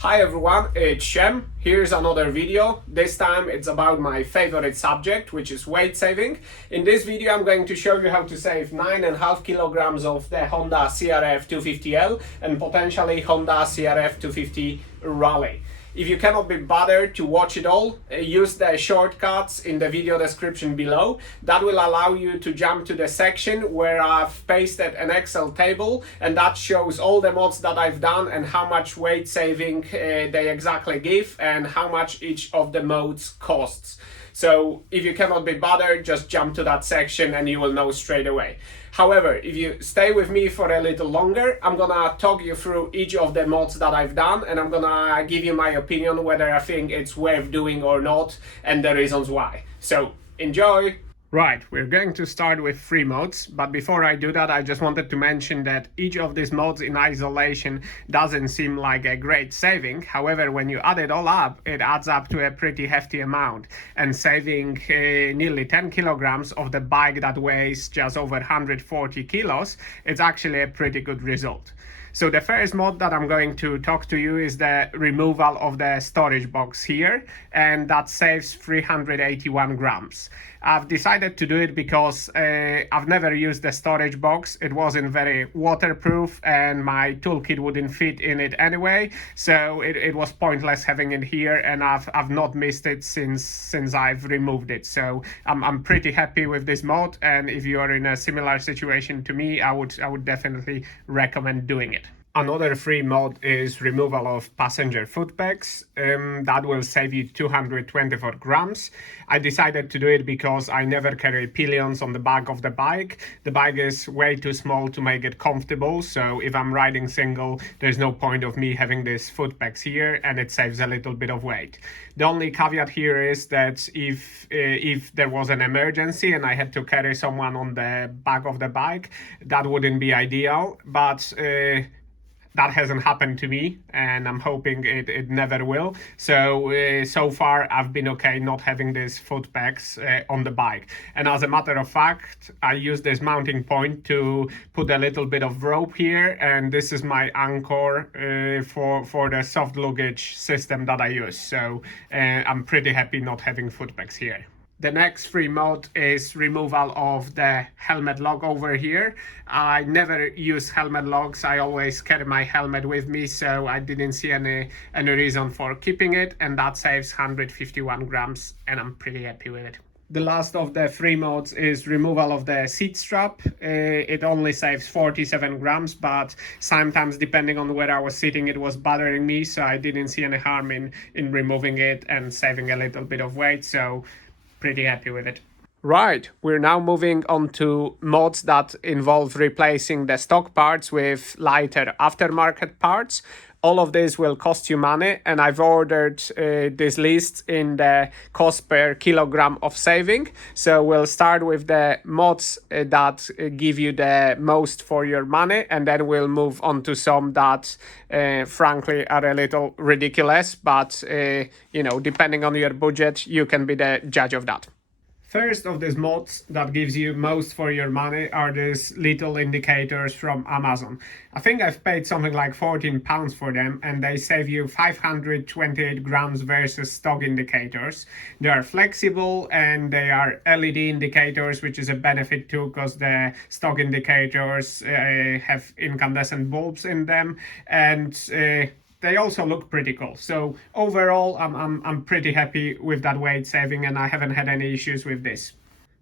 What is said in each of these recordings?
Hi everyone, it's Shem. Here's another video. This time it's about my favorite subject, which is weight saving. In this video I'm going to show you how to save 9.5 kilograms of the Honda CRF250L and potentially Honda CRF250 Rally. If you cannot be bothered to watch it all, use the shortcuts in the video description below. That will allow you to jump to the section where I've pasted an Excel table, and that shows all the mods that I've done and how much weight saving they exactly give and how much each of the modes costs. So if you cannot be bothered, just jump to that section and you will know straight away. However, if you stay with me for a little longer, I'm gonna talk you through each of the mods that I've done, and I'm gonna give you my opinion whether I think it's worth doing or not and the reasons why. So enjoy! Right, we're going to start with 3 modes, but before I do that I just wanted to mention that each of these modes in isolation doesn't seem like a great saving. However, when you add it all up, it adds up to a pretty hefty amount, and saving nearly 10 kilograms of the bike that weighs just over 140 kilos, it's actually a pretty good result. So the first mod that I'm going to talk to you is the removal of the storage box here, and that saves 381 grams. I've decided to do it because I've never used the storage box. It wasn't very waterproof and my toolkit wouldn't fit in it anyway, so it was pointless having it here, and I've not missed it since I've removed it. So I'm pretty happy with this mod, and if you are in a similar situation to me, I would definitely recommend doing it. Another free mod is removal of passenger footpegs. That will save you 224 grams. I decided to do it because I never carry pillions on the back of the bike. The bike is way too small to make it comfortable, so if I'm riding single, there's no point of me having these footpegs here, and it saves a little bit of weight. The only caveat here is that if there was an emergency and I had to carry someone on the back of the bike, that wouldn't be ideal, but that hasn't happened to me, and I'm hoping it never will. So far I've been okay not having these footpegs on the bike. And as a matter of fact, I use this mounting point to put a little bit of rope here, and this is my anchor for the soft luggage system that I use. So I'm pretty happy not having footpegs here. The next free mode is removal of the helmet lock over here. I never use helmet locks. I always carry my helmet with me, so I didn't see any reason for keeping it, and that saves 151 grams, and I'm pretty happy with it. The last of the 3 modes is removal of the seat strap. It only saves 47 grams, but sometimes depending on where I was sitting, it was bothering me, so I didn't see any harm in removing it and saving a little bit of weight, so pretty happy with it. Right, we're now moving on to mods that involve replacing the stock parts with lighter aftermarket parts. All of this will cost you money, and I've ordered this list in the cost per kilogram of saving. So we'll start with the mods that give you the most for your money, and then we'll move on to some that frankly are a little ridiculous, but depending on your budget, you can be the judge of that. First of these mods that gives you most for your money are these little indicators from Amazon. I think I've paid something like £14 for them, and they save you 528 grams versus stock indicators. They are flexible and they are LED indicators, which is a benefit too, because the stock indicators have incandescent bulbs in them, and they also look pretty cool. So overall, I'm pretty happy with that weight saving, and I haven't had any issues with this.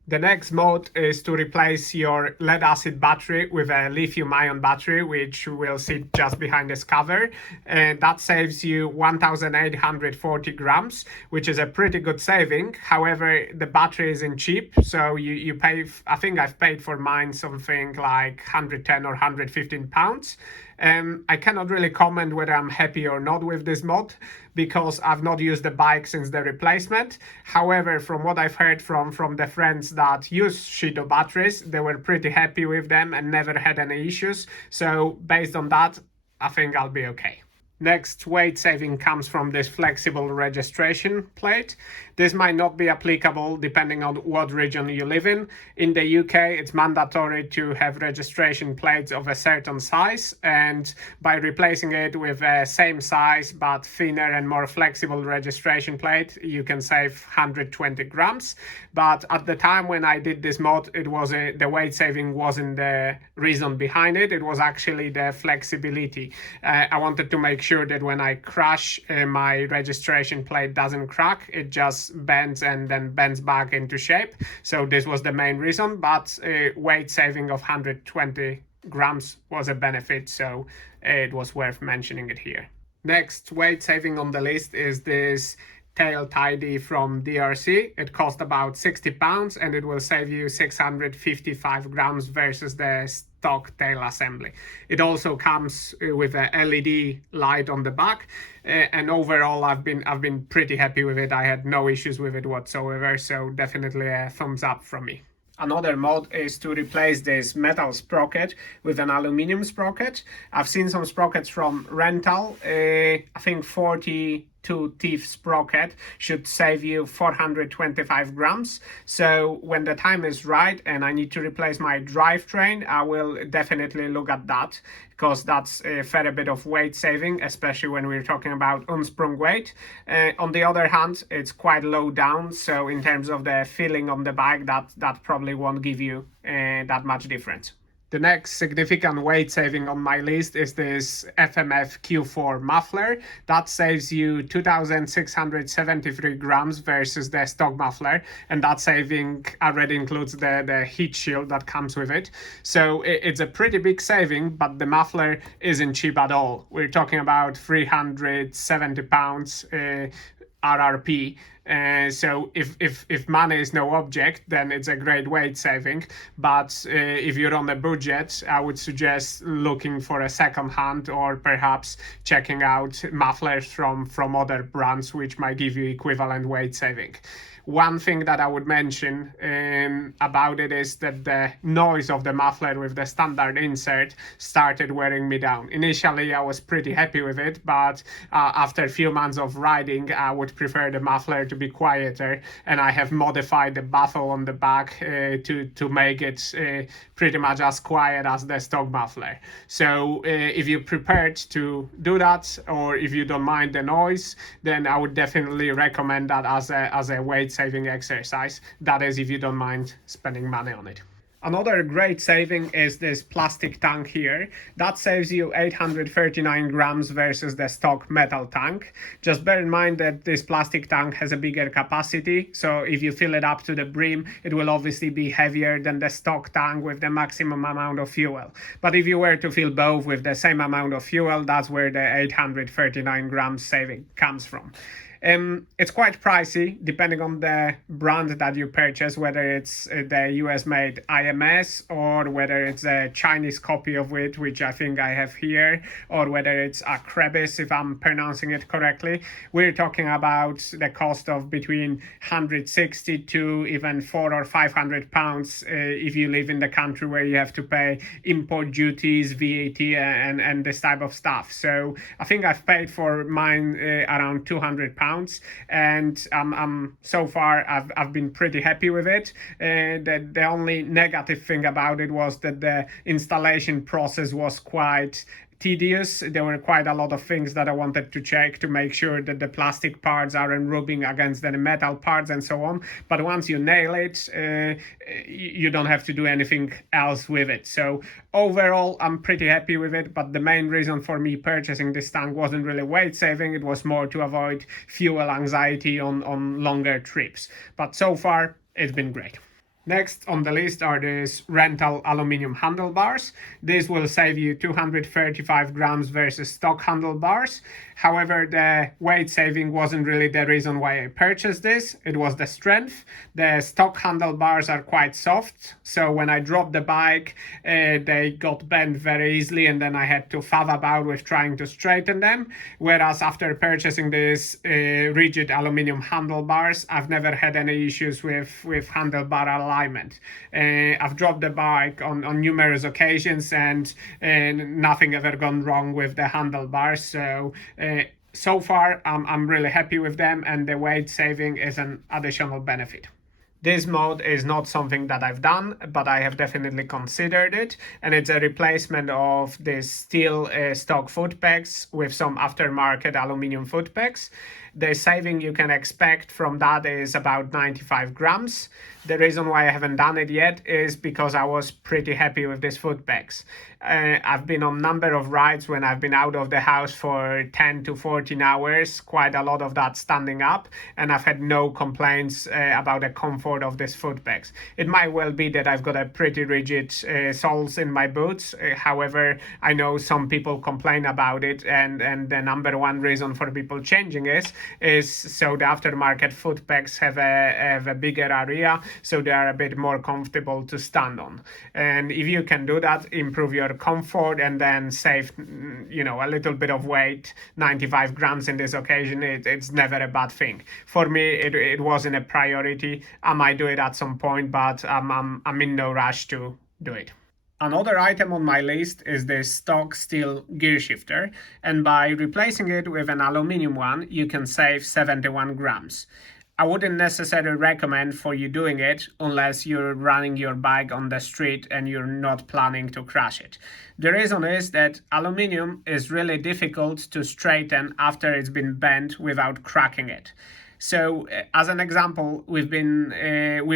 The next mode is to replace your lead acid battery with a lithium-ion battery, which will sit just behind this cover, and that saves you 1,840 grams, which is a pretty good saving. However, the battery isn't cheap, so you pay, I think I've paid for mine something like 110 or 115 pounds. I cannot really comment whether I'm happy or not with this mod, because I've not used the bike since the replacement. However, from what I've heard from the friends that use Shido batteries, they were pretty happy with them and never had any issues. So based on that, I think I'll be okay. Next weight saving comes from this flexible registration plate. This might not be applicable depending on what region you live in. In the UK, it's mandatory to have registration plates of a certain size, and by replacing it with a same size but thinner and more flexible registration plate, you can save 120 grams. But at the time when I did this mod, it was the weight saving wasn't the reason behind it. It was actually the flexibility. I wanted to make sure that when I crash, my registration plate doesn't crack. It just bends and then bends back into shape. So this was the main reason, but weight saving of 120 grams was a benefit, so it was worth mentioning it here. Next weight saving on the list is this tail tidy from DRC. It cost about £60 and it will save you 655 grams versus the stock tail assembly. It also comes with a LED light on the back, and overall I've been pretty happy with it. I had no issues with it whatsoever, so definitely a thumbs up from me. Another mod is to replace this metal sprocket with an aluminum sprocket. I've seen some sprockets from rental. I think 42 teeth sprocket should save you 425 grams. So when the time is right and I need to replace my drivetrain, I will definitely look at that, because that's a fair bit of weight saving, especially when we're talking about unsprung weight. On the other hand, it's quite low down, so in terms of the feeling on the bike, that probably won't give you that much difference. The next significant weight saving on my list is this FMF Q4 muffler. That saves you 2,673 grams versus the stock muffler, and that saving already includes the heat shield that comes with it. So it's a pretty big saving, but the muffler isn't cheap at all. We're talking about £370 RRP. So if money is no object, then it's a great weight saving. But if you're on a budget, I would suggest looking for a second hand, or perhaps checking out mufflers from other brands which might give you equivalent weight saving. One thing that I would mention about it is that the noise of the muffler with the standard insert started wearing me down. Initially, I was pretty happy with it, but after a few months of riding, I would prefer the muffler to be quieter, and I have modified the baffle on the back to make it pretty much as quiet as the stock muffler. So if you're prepared to do that, or if you don't mind the noise, then I would definitely recommend that as a weight saving exercise. That is, if you don't mind spending money on it. Another great saving is this plastic tank here. That saves you 839 grams versus the stock metal tank. Just bear in mind that this plastic tank has a bigger capacity, so if you fill it up to the brim, it will obviously be heavier than the stock tank with the maximum amount of fuel. But if you were to fill both with the same amount of fuel, that's where the 839 grams saving comes from. It's quite pricey depending on the brand that you purchase, whether it's the US made IMS or whether it's a Chinese copy of it, which I think I have here, or whether it's Acrebis, if I'm pronouncing it correctly. We're talking about the cost of between 160 to even 400 or 500 pounds if you live in the country where you have to pay import duties, VAT, and this type of stuff. So I think I've paid for mine around 200 pounds. And so far I've been pretty happy with it. The only negative thing about it was that the installation process was quite tedious. There were quite a lot of things that I wanted to check to make sure that the plastic parts aren't rubbing against the metal parts and so on. But once you nail it, you don't have to do anything else with it. So overall, I'm pretty happy with it. But the main reason for me purchasing this tank wasn't really weight saving. It was more to avoid fuel anxiety on longer trips. But so far, it's been great. Next on the list are these rental aluminum handlebars. This will save you 235 grams versus stock handlebars. However, the weight saving wasn't really the reason why I purchased this. It was the strength. The stock handlebars are quite soft, so when I dropped the bike, they got bent very easily, and then I had to faff about with trying to straighten them. Whereas after purchasing these rigid aluminum handlebars, I've never had any issues with handlebar alignment. I've dropped the bike on numerous occasions, and nothing ever gone wrong with the handlebars. So far, I'm really happy with them, and the weight saving is an additional benefit. This mod is not something that I've done, but I have definitely considered it, and it's a replacement of this steel stock footpegs with some aftermarket aluminum footpegs. The saving you can expect from that is about 95 grams. The reason why I haven't done it yet is because I was pretty happy with these footpegs. I've been on a number of rides when I've been out of the house for 10 to 14 hours, quite a lot of that standing up, and I've had no complaints about the comfort of these footpegs. It might well be that I've got a pretty rigid soles in my boots. However, I know some people complain about it, and the number one reason for people changing is so the aftermarket footpegs have a bigger area, so they are a bit more comfortable to stand on. And if you can do that, improve your comfort and then save a little bit of weight, 95 grams in this occasion, it's never a bad thing. For me, it wasn't a priority. I might do it at some point, but I'm in no rush to do it. Another item on my list is this stock steel gear shifter, and by replacing it with an aluminum one, you can save 71 grams. I wouldn't necessarily recommend for you doing it unless you're running your bike on the street and you're not planning to crash it. The reason is that aluminum is really difficult to straighten after it's been bent without cracking it. So as an example, we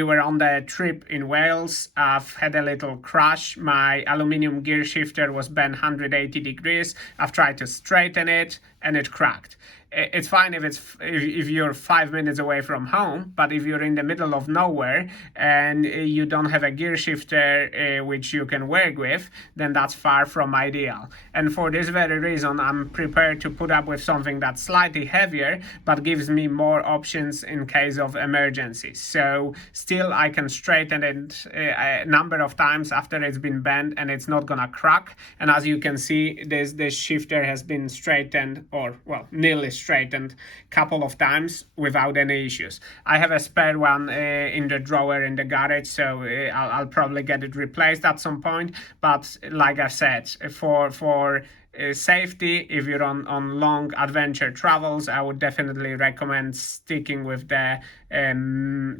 were on the trip in Wales. I've had a little crash. My aluminum gear shifter was bent 180 degrees. I've tried to straighten it and it cracked. It's fine if you're 5 minutes away from home, but if you're in the middle of nowhere and you don't have a gear shifter which you can work with, then that's far from ideal. And for this very reason, I'm prepared to put up with something that's slightly heavier but gives me more options in case of emergencies. So still I can straighten it a number of times after it's been bent and it's not gonna crack. And as you can see, this shifter has been straightened, or well, nearly straightened a couple of times without any issues. I have a spare one in the drawer in the garage, so I'll probably get it replaced at some point. But like I said, for safety, if you're on long adventure travels, I would definitely recommend sticking with the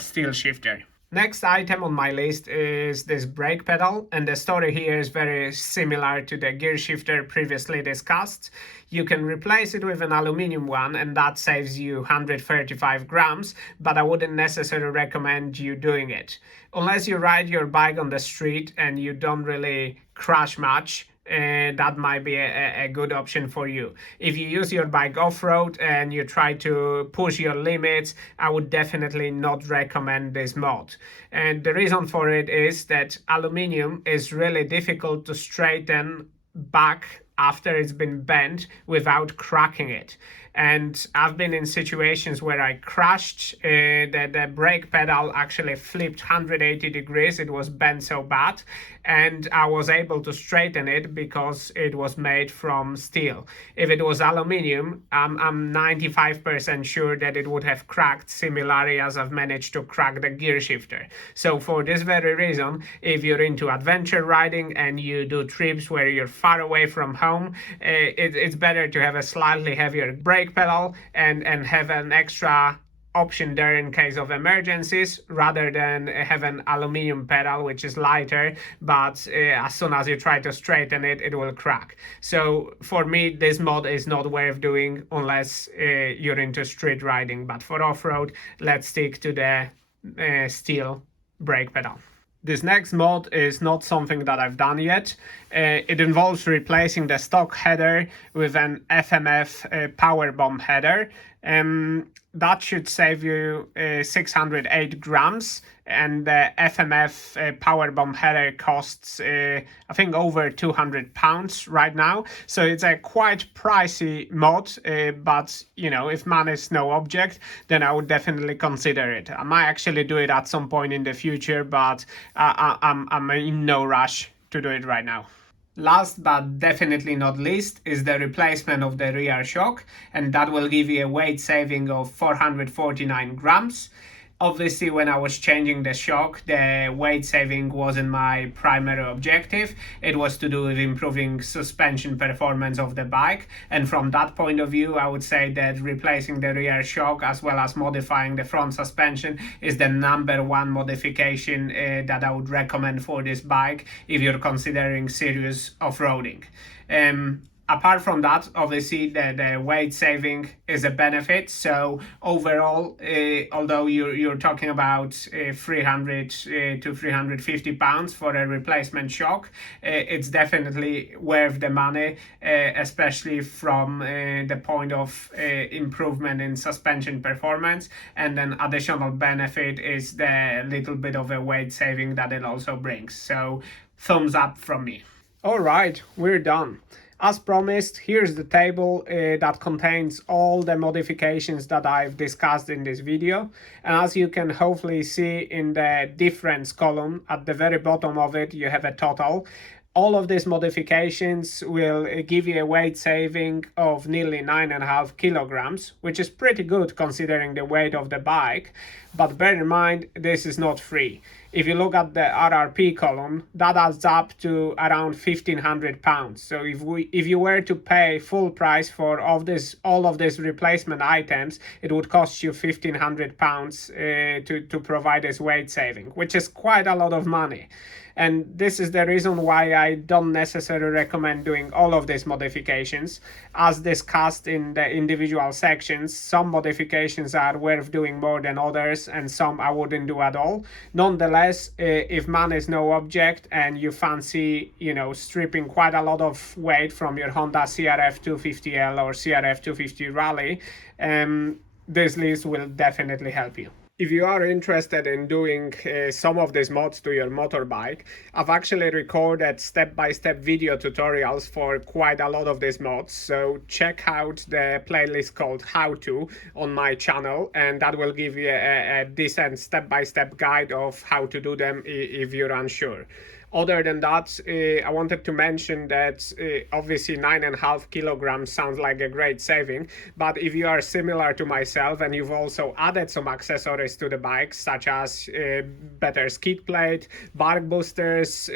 steel shifter. Next item on my list is this brake pedal, and the story here is very similar to the gear shifter previously discussed. You can replace it with an aluminum one, and that saves you 135 grams, but I wouldn't necessarily recommend you doing it. Unless you ride your bike on the street and you don't really crash much, that might be a good option for you. If you use your bike off-road and you try to push your limits, I would definitely not recommend this mod. And the reason for it is that aluminum is really difficult to straighten back after it's been bent without cracking it. And I've been in situations where I crashed, the brake pedal actually flipped 180 degrees, it was bent so bad, and I was able to straighten it because it was made from steel. If it was aluminum, I'm 95% sure that it would have cracked similarly as I've managed to crack the gear shifter. So for this very reason, if you're into adventure riding and you do trips where you're far away from home, it's better to have a slightly heavier brake pedal and have an extra option there in case of emergencies, rather than have an aluminum pedal which is lighter, but as soon as you try to straighten it, it will crack. So for me, this mod is not worth doing unless you're into street riding, but for off-road, let's stick to the steel brake pedal. This next mod is not something that I've done yet. It involves replacing the stock header with an FMF power bomb header. That should save you 608 grams, and the FMF power bomb header costs I think over £200 right now, so it's a quite pricey mod, but if money is no object, then I would definitely consider it. I might actually do it at some point in the future, but I'm in no rush to do it right now. Last but definitely not least is the replacement of the rear shock, and that will give you a weight saving of 449 grams. Obviously, when I was changing the shock, the weight saving wasn't my primary objective. It was to do with improving suspension performance of the bike. And from that point of view, I would say that replacing the rear shock as well as modifying the front suspension is the number one modification that I would recommend for this bike if you're considering serious off-roading. Apart from that, obviously the weight saving is a benefit. So overall, although you're talking about 300 to 350 pounds for a replacement shock, it's definitely worth the money, especially from the point of improvement in suspension performance. And then additional benefit is the little bit of a weight saving that it also brings. So thumbs up from me. All right, we're done. As promised, here's the table that contains all the modifications that I've discussed in this video. And as you can hopefully see in the difference column, at the very bottom of it, you have a total. All of these modifications will give you a weight saving of nearly 9.5 kilograms, which is pretty good considering the weight of the bike. But bear in mind, this is not free. If you look at the RRP column, that adds up to around 1,500 pounds. So if you were to pay full price for all of these replacement items, it would cost you 1,500 pounds to provide this weight saving, which is quite a lot of money. And this is the reason why I don't necessarily recommend doing all of these modifications. As discussed in the individual sections, some modifications are worth doing more than others, and some I wouldn't do at all. Nonetheless, if man is no object and you fancy, stripping quite a lot of weight from your Honda CRF250L or CRF250 Rally, this list will definitely help you. If you are interested in doing some of these mods to your motorbike, I've actually recorded step-by-step video tutorials for quite a lot of these mods, so check out the playlist called How To on my channel, and that will give you a decent step-by-step guide of how to do them if you're unsure. Other than that, I wanted to mention that obviously 9.5 kilograms sounds like a great saving, but if you are similar to myself and you've also added some accessories to the bike, such as better skid plate, bark boosters,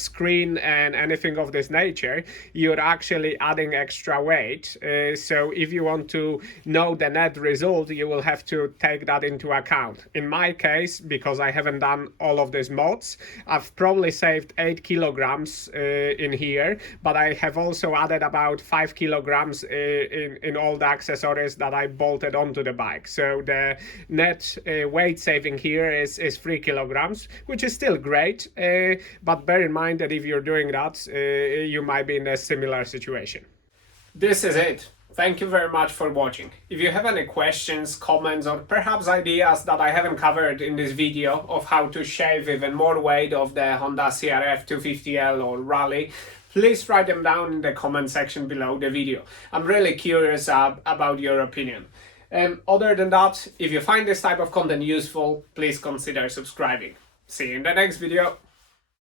screen, and anything of this nature, you're actually adding extra weight. So if you want to know the net result, you will have to take that into account. In my case, because I haven't done all of these mods, I've probably saved 8 kilograms in here, but I have also added about 5 kilograms in all the accessories that I bolted onto the bike. So the net weight saving here is 3 kilograms, which is still great, but bear in mind that if you're doing that, you might be in a similar situation. This is it. Thank you very much for watching. If you have any questions, comments, or perhaps ideas that I haven't covered in this video of how to shave even more weight of the Honda CRF250L or Rally, please write them down in the comment section below the video. I'm really curious about your opinion. Other than that, if you find this type of content useful, please consider subscribing. See you in the next video.